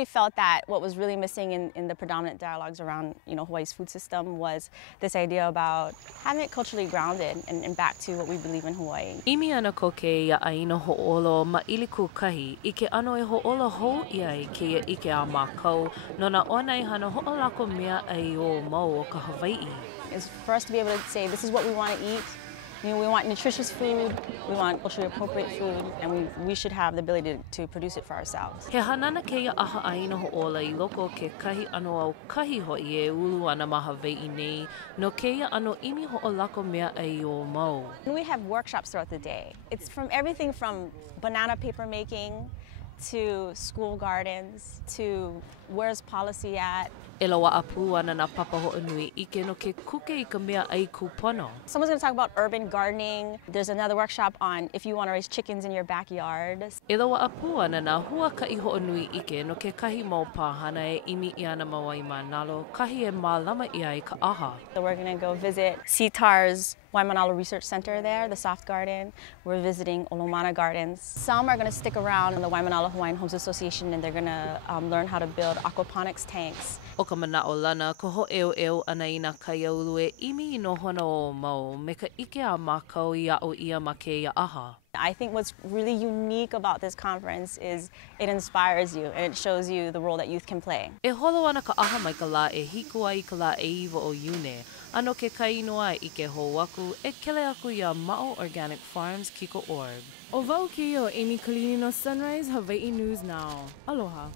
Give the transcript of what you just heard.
we felt that what was really missing in the predominant dialogues around, Hawaii's food system was this idea about having it culturally grounded and back to what we believe in Hawaii. Imi ana ko ke ʻāina hoʻolo ma iliku kahi I ke ano e hoʻolo hou ia ke ike a mākou no na ona I hana hoʻolako mea ai o mau o ka Hawaiʻi. Is for us to be able to say, this is what we want to eat. We want nutritious food, we want culturally appropriate food, and we should have the ability to produce it for ourselves. He hanana keia ʻāhaʻaina hoʻola I loko ke kahi ano au kahi hoʻi e ulu ana ma Hawaiʻi nei, no keia ano imi hoʻolako mea ai o mau. We have workshops throughout the day. It's from everything from banana paper making to school gardens to where's policy at. E loa apu ana na papa hoʻonui ike no ke kuke I ka mea ai kupono. Someone's going to talk about urban gardening. There's another workshop on if you want to raise chickens in your backyard. E loa apu ana na hua kai hoʻonui ike no ke kahi mau pāhana e imi I ana mawai manalo, kahi e mālama ia I ka aha. So we're going to go visit CTAR's Waimanalo Research Center there, the Soft Garden. We're visiting Olomana Gardens. Some are going to stick around in the Waimanalo Hawaiian Homes Association and they're going to learn how to build aquaponics tanks. O ka mana'o lana, ko ho'eo ana I nā kaiaulu e imi I no hono o mau me ka ike a mākau I a'o ia ma keia aha. I think what's really unique about this conference is it inspires you and it shows you the role that youth can play. E holo ana ka aha mai ka la e hiku ai ka la e iwa o Iune. Ano ke kainoa I ke hou aku e kele aku ia Ma'o Organic Farms Kiko Orb. O wau ki o Amy Kalini no Sunrise Hawaii News Now. Aloha.